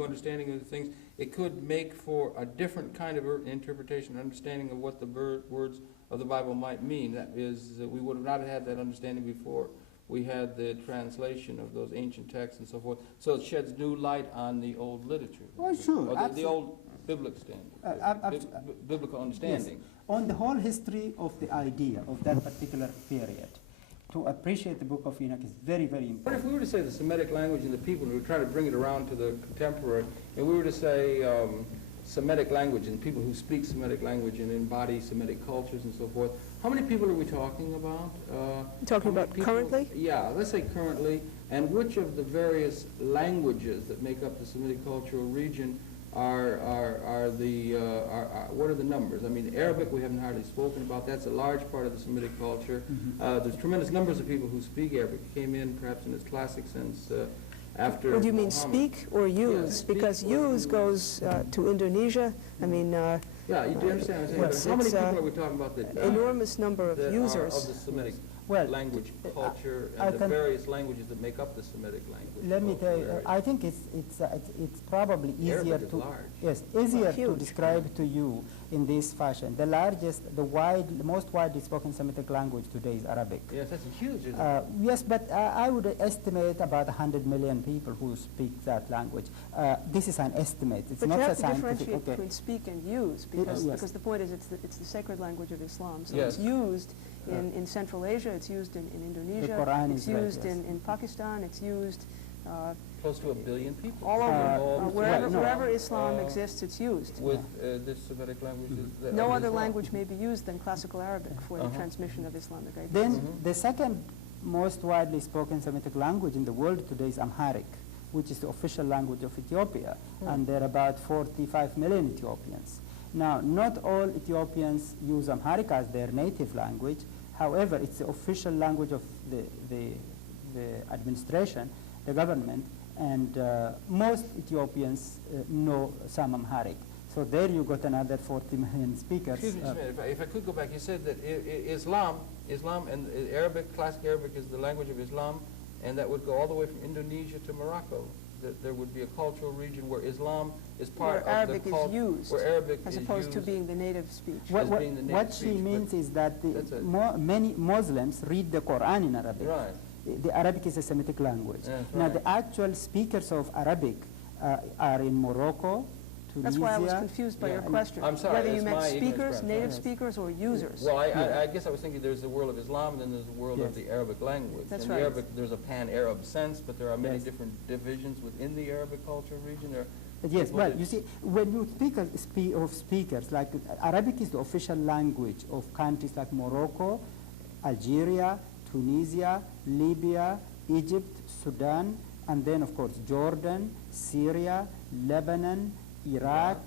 understanding of the things, it could make for a different kind of interpretation and understanding of what the words of the Bible might mean. That is, we would have not had that understanding before we had the translation of those ancient texts and so forth. So it sheds new light on the old literature. Oh, sure. Or the old biblical standing, biblical understanding. Yes. On the whole history of the idea of that particular period, to appreciate the Book of Enoch is very, very important. What if we were to say the Semitic language and the people, who try to bring it around to the contemporary, and we were to say Semitic language and people who speak Semitic language and embody Semitic cultures and so forth, how many people are we talking about? Talking about currently? Yeah, let's say currently. And which of the various languages that make up the Semitic cultural region what are the numbers? I mean, Arabic we haven't hardly spoken about. That's a large part of the Semitic culture. There's tremendous numbers of people who speak Arabic. It came in perhaps in its classic sense after Would you mean Muhammad. speak or use? Yes, speak Because or use use. goes to Indonesia. I mean, Yeah, you do understand what I'm saying? Yes, But how many it's, people are we talking about that enormous number of that users. are of the Semitic Well, language culture I and the can- various languages that make up the Semitic language? Let me tell you, culture I think it's probably easier Arabic is to large. yes easier to Huge. describe to you in this fashion. The most widely spoken Semitic language today is Arabic. Yes, that's huge, isn't it? Yes, but I would estimate about 100 million people who speak that language. This is an estimate. It's But not you a have to scientific. differentiate Okay. between speak and use, because, Yes. because the point is it's the sacred language of Islam. So Yes. it's used in Central Asia, it's used in Indonesia, Quran it's is right, used yes. in Pakistan, it's used Close to 1 billion people. all over. Involved Wherever, no. wherever Islam Uh, exists, it's used. with this Semitic language. No other language may be used than Classical Arabic for the transmission of Islamic ideas. Then the second most widely spoken Semitic language in the world today is Amharic, which is the official language of Ethiopia, and there are about 45 million Ethiopians. Now, not all Ethiopians use Amharic as their native language. However, it's the official language of the administration, the government, and most Ethiopians know some Amharic. So there you got another 40 million speakers. Excuse me just a minute. If I could go back, you said that Islam and Arabic, classic Arabic is the language of Islam, and that would go all the way from Indonesia to Morocco. That there would be a cultural region where Islam is part Where of Arabic the is culture. used, Where Arabic as is opposed to used. being the native speech. as being the native What she speech, means but is that that's a- many Muslims read the Quran in Arabic. Right. The Arabic is a Semitic language. That's Now, right. the actual speakers of Arabic are in Morocco, That's why I was Tunisia. confused by Yeah. your question. I'm sorry, Whether you that's meant my ignorance, speakers, perhaps. native Yes. speakers, or users. Well, Yeah. I guess I was thinking there's the world of Islam, and then there's the world of Yes. the Arabic language. That's and right. the Arabic, there's a pan-Arab sense, but there are many Yes. different divisions within the Arabic culture region. Yes, people well, that- you see, when you speak of speakers, like Arabic is the official language of countries like Morocco, Algeria, Tunisia, Libya, Egypt, Sudan, and then, of course, Jordan, Syria, Lebanon, Iraq,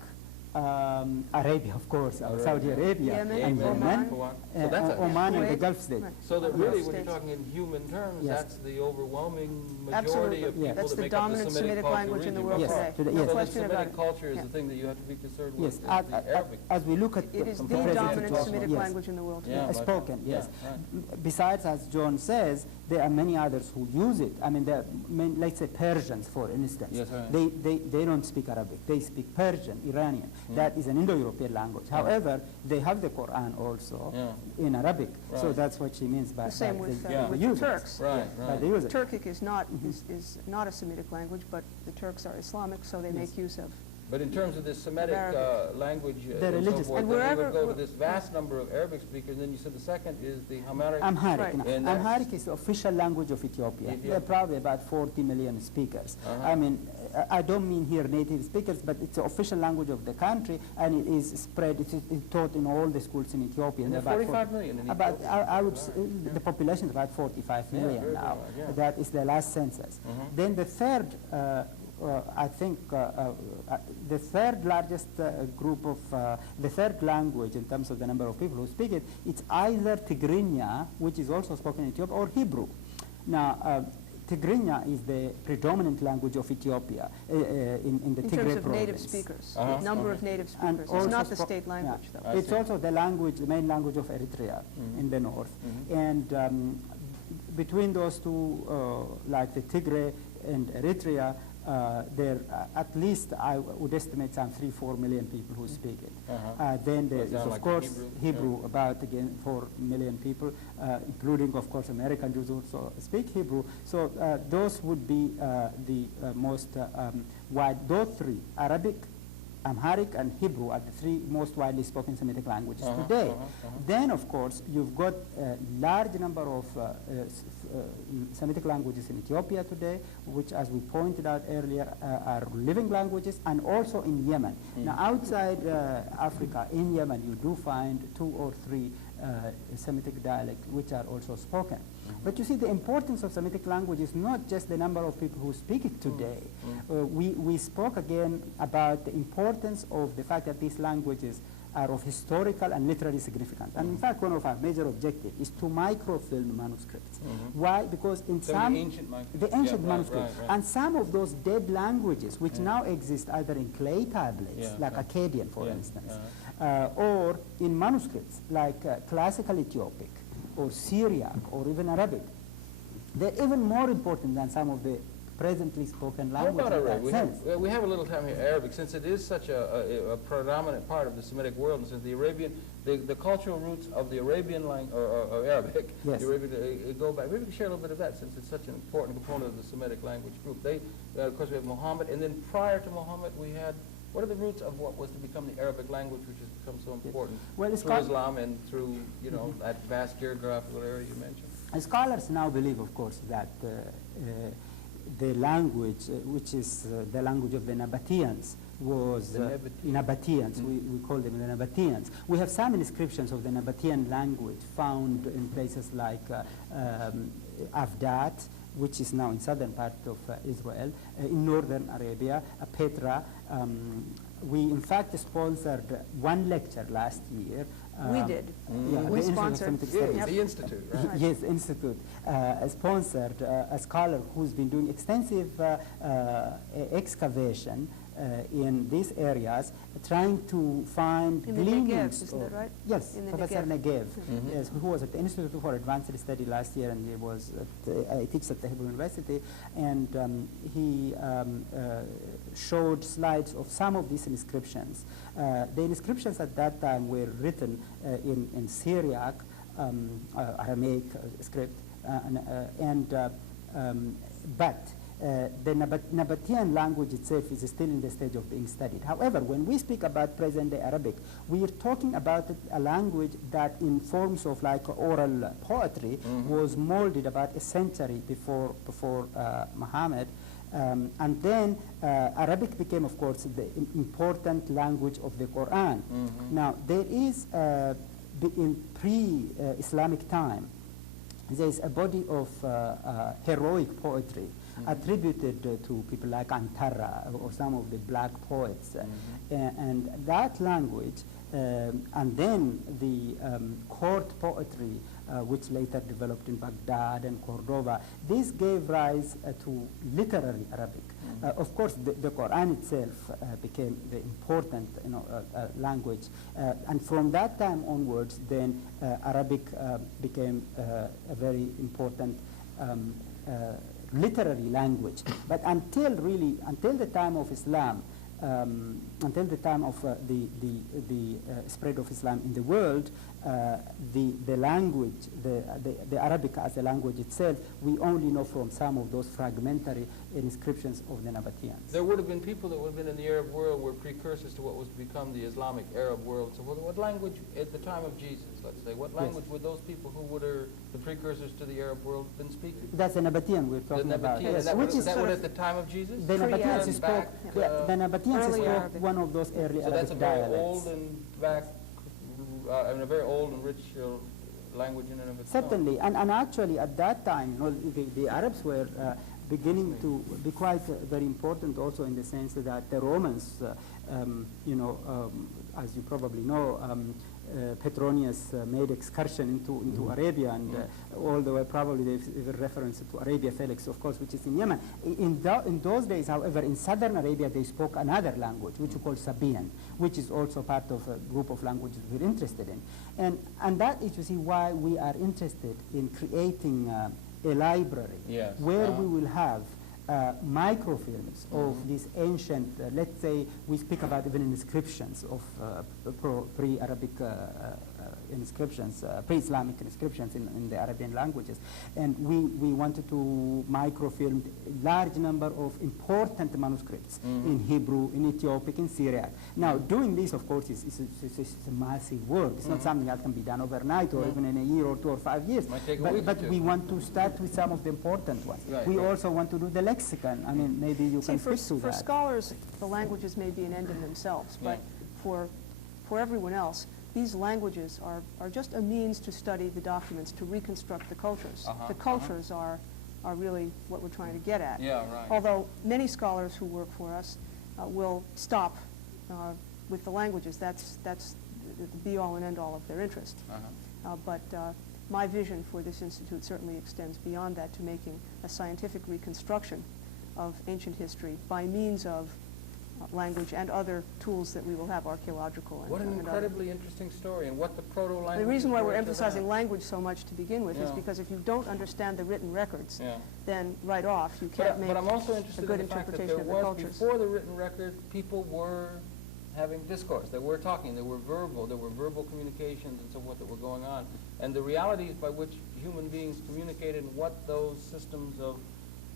Arabia, of course, Arabia. Saudi Arabia, Yemen, and Oman. Yemen, So that's a- Oman and the Kuwait. Gulf states. Right. So that really, when you're States. talking in human terms, Yes. that's the overwhelming majority Absolutely. of people Yeah. That's that the make up the dominant Semitic Semitic culture language in the region. world Yes, today. today, No yes. So the question about Semitic it. culture is Yeah. the thing that you have to be concerned with, Yes, is the Arabic. as we look at It is the present dominant situation, Semitic yes. language in the world today. Yeah, by Spoken, far. yes. Yeah, right. Besides, as John says, there are many others who use it. I mean, there are let's say Persians, for instance. Yes, right. They don't speak Arabic. They speak Persian, Iranian. That is an Indo-European language. However, they have the Quran also in Arabic. So Right. that's what she means by The same by with, Yeah. with the the users. Turks. Right, By right. the users. Turkic is not a Semitic language, but the Turks are Islamic, so they make use of. But in terms of this Semitic Arabic. language The and so religious- forth, And then we wherever- would go to this vast number of Arabic speakers, and then you said the second is the Amharic. Amharic. Right. Now, And that's- Amharic is the official language of Ethiopia. Ethiopia. There are probably about 40 million speakers. Uh-huh. I mean, I don't mean here native speakers, but it's the official language of the country, and it is spread, it's taught in all the schools in Ethiopia. And there are About 45 million in About, Ethiopia. I would say, the population is about 45 Yeah, million very now. large, yeah. That is the last census. Then the third, I think, the third largest group of, the third language in terms of the number of people who speak it, it's either Tigrinya, which is also spoken in Ethiopia, or Hebrew. Now, Tigrinya is the predominant language of Ethiopia in the In Tigray terms of province. native speakers, Uh-huh. the number of native And speakers. It's not also the state language, yeah. though. I It's see. also the language, the main language of Eritrea in the north. And between those two, like the Tigray and Eritrea, there at least I would estimate some 3-4 million people who speak it. Then there is sound of like course Hebrew, Hebrew, about again 4 million people, including of course American Jews who also speak Hebrew. So those would be the most wide. Those three, Arabic, Amharic, and Hebrew, are the three most widely spoken Semitic languages today. Then, of course, you've got a large number of Semitic languages in Ethiopia today, which, as we pointed out earlier, are living languages, and also in Yemen. Now, outside Africa, in Yemen, you do find 2 or 3 Semitic dialect, which are also spoken. But you see, the importance of Semitic language is not just the number of people who speak it today. We spoke again about the importance of the fact that these languages are of historical and literary significance. And in fact, one of our major objectives is to microfilm manuscripts. Why? Because in some the ancient manuscripts, and some of those dead languages which now exist either in clay tablets, like Akkadian, for instance, or in manuscripts like classical Ethiopic or Syriac or even Arabic. They're even more important than some of the presently spoken languages. What about Arabic? We have a little time here, Arabic, since it is such a predominant part of the Semitic world, and since the Arabian, the cultural roots of the Arabian language, or Arabic, yes. the Arabic, go back. Maybe we can share a little bit of that, since it's such an important component of the Semitic language group. Of course, we have Muhammad, and then prior to Muhammad, we had, what are the roots of what was to become the Arabic language, which has become so important through Islam and through, you know, that vast geographical area you mentioned? Scholars now believe, of course, that the language, which is the language of the Nabateans, was Nabateans. We call them the Nabateans. We have some inscriptions of the Nabatean language found in places like Avdat, which is now in southern part of Israel, in northern Arabia, Petra. We in fact sponsored one lecture last year. We did. Yeah, we sponsored. The Institute, right? Yes, Institute sponsored a scholar who's been doing extensive excavation in these areas, trying to find in the Negev, isn't that right? Yes, in Professor Negev, yes, who was at the Institute for Advanced Study last year, and he was he teaches at the Hebrew University, and he showed slides of some of these inscriptions. The inscriptions at that time were written in Syriac, Aramaic script, but the Nabatean language itself is still in the stage of being studied. However, when we speak about present-day Arabic, we are talking about a language that in forms of like oral poetry was molded about a century before Muhammad. And then Arabic became, of course, the important language of the Quran. Now, there is, in pre-Islamic time, there is a body of heroic poetry attributed to people like Antara or some of the black poets. And that language, and then the court poetry, which later developed in Baghdad and Cordova, this gave rise to literary Arabic. Of course, the Quran itself became the important language. And from that time onwards, then Arabic became a very important literary language. But until the time of Islam, until the time of the spread of Islam in the world, the language, the Arabic as a language itself, we only know from some of those fragmentary inscriptions of the Nabateans. There would have been people that would have been in the Arab world were precursors to what was to become the Islamic Arab world. So what language, at the time of Jesus, let's say, what language would those people who were the precursors to the Arab world been speaking? That's the Nabatean we're talking about. Yes. That would at the time of Jesus? The Nabateans spoke, the Nabateans spoke one of those early so Arabic that's a dialects. very old and back, a very old and rich language in and of itself. Certainly, and actually at that time, the Arabs were beginning to be quite very important also in the sense that the Romans, as you probably know, Petronius made excursion into Arabia, and although probably they reference to Arabia Felix, of course, which is in Yemen. In those days, however, in southern Arabia, they spoke another language, which we call Sabian, which is also part of a group of languages we're interested in. And that is, you see, why we are interested in creating a library where we will have microfilms of these ancient, let's say we speak about even inscriptions of pre-Arabic inscriptions, pre-Islamic inscriptions in the Arabian languages. And we wanted to microfilm a large number of important manuscripts in Hebrew, in Ethiopic, in Syriac. Now, doing this, of course, is a massive work. It's not something that can be done overnight or even in a year or 2 or 5 years. But we want to start with some of the important ones. We also want to do the lexicon. I mean, maybe you can speak to that. For scholars, the languages may be an end in themselves, but for everyone else, these languages are just a means to study the documents, to reconstruct the cultures. The cultures are really what we're trying to get at. Yeah, right. Although many scholars who work for us will stop with the languages. That's the be-all and end-all of their interest. But my vision for this institute certainly extends beyond that to making a scientific reconstruction of ancient history by means of language and other tools that we will have, archaeological and What an and incredibly interesting story, and what the proto-language. The reason why we're emphasizing language so much to begin with is because if you don't understand the written records, then right off you can't make but I'm also interested a good in the fact that interpretation there of the was, cultures. before the written record, people were having discourse. They were talking. There were verbal communications and so forth that were going on. And the realities by which human beings communicated and what those systems of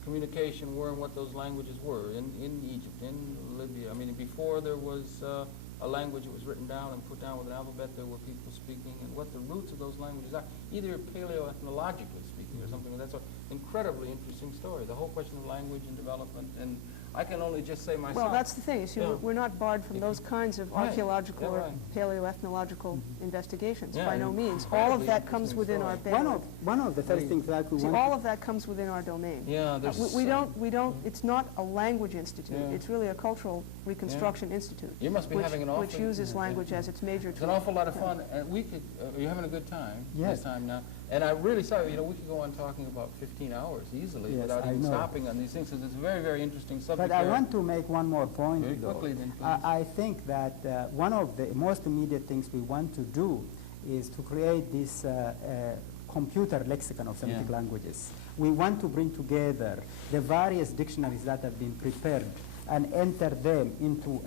communication were and what those languages were in Egypt, in Libya. I mean, before there was a language that was written down and put down with an alphabet, there were people speaking, and what the roots of those languages are, either paleoethnologically speaking or something. That's an incredibly interesting story, the whole question of language and development. And I can only just say myself. Well, that's the thing. You see, we're not barred from those kinds of archaeological or paleoethnological investigations. By no means. All of that comes within our bailiwick. One of the first things that we See, want all of that comes within our domain. Yeah, we don't. It's not a language institute. It's really a cultural reconstruction institute. You must be having an awful. Which uses language as its major It's tool. an awful lot of fun, and we could. You're having a good time. Yes. This time now. And I'm really sorry. You know, we could go on talking about 15 hours easily without even stopping on these things, because it's a very, very interesting subject. But I want to make one more point. Very quickly, then, please. I think that one of the most immediate things we want to do is to create this computer lexicon of Semitic languages. We want to bring together the various dictionaries that have been prepared and enter them into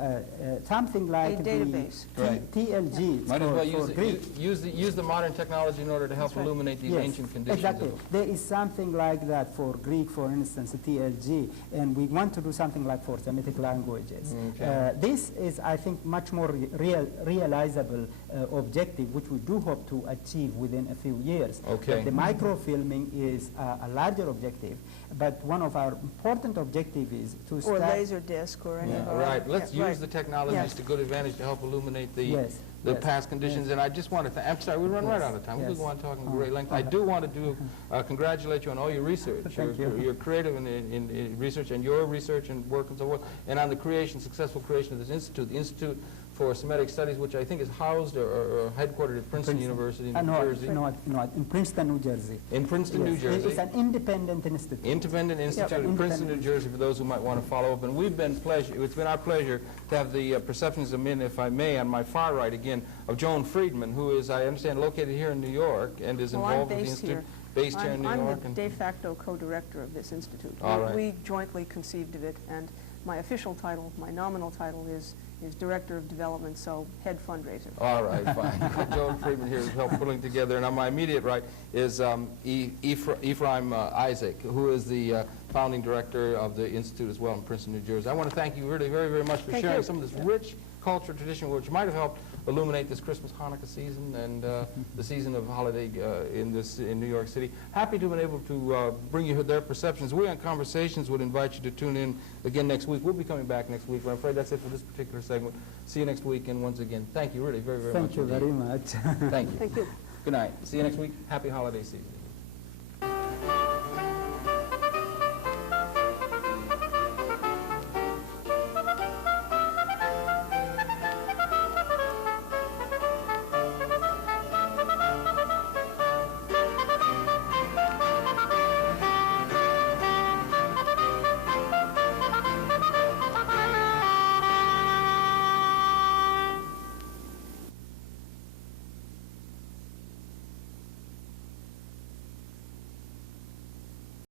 something like a database. TLG. Might as well for Greek. use the modern technology in order to help illuminate these ancient conditions. Exactly. There is something like that for Greek, for instance, TLG, and we want to do something like for Semitic languages. This is, I think, much more realizable objective, which we do hope to achieve within a few years. But the microfilming is a larger objective, but one of our important objectives is to start... Or laser disc or any of our... Right. Let's use the technologies to good advantage to help illuminate the past conditions. And I just want to I'm sorry, we run right out of time. We could go on talking great length. I do want to congratulate you on all your research. You're creative in research and your research and work and so forth, and on the successful creation of this institute, the Institute for Semitic Studies, which I think is housed or headquartered at Princeton University in New Jersey. No, in Princeton, New Jersey. In Princeton, New Jersey. It's an independent institute. Independent institute in Princeton, New Jersey, for those who might want to follow up. And it's been our pleasure to have the perceptions if I may, on my far right again, of Joan Friedman, who is, I understand, located here in New York and is involved with the institute. Based here in New York. I'm the de facto co-director of this institute. We jointly conceived of it, and my official title, my nominal title is Director of Development, so head fundraiser. All right, fine. Joan Friedman here has helped putting together, and on my immediate right is Ephraim Isaac, who is the founding director of the institute as well in Princeton, New Jersey. I want to thank you really very, very much for sharing some of this rich cultural tradition, which might have helped illuminate this Christmas Hanukkah season and the season of holiday in New York City. Happy to have been able to bring you their perceptions. We on Conversations would invite you to tune in again next week. We'll be coming back next week, but I'm afraid that's it for this particular segment. See you next week, and once again, thank you really very, very much. Thank you very much. Thank you. Thank you. Good night. See you next week. Happy holiday season.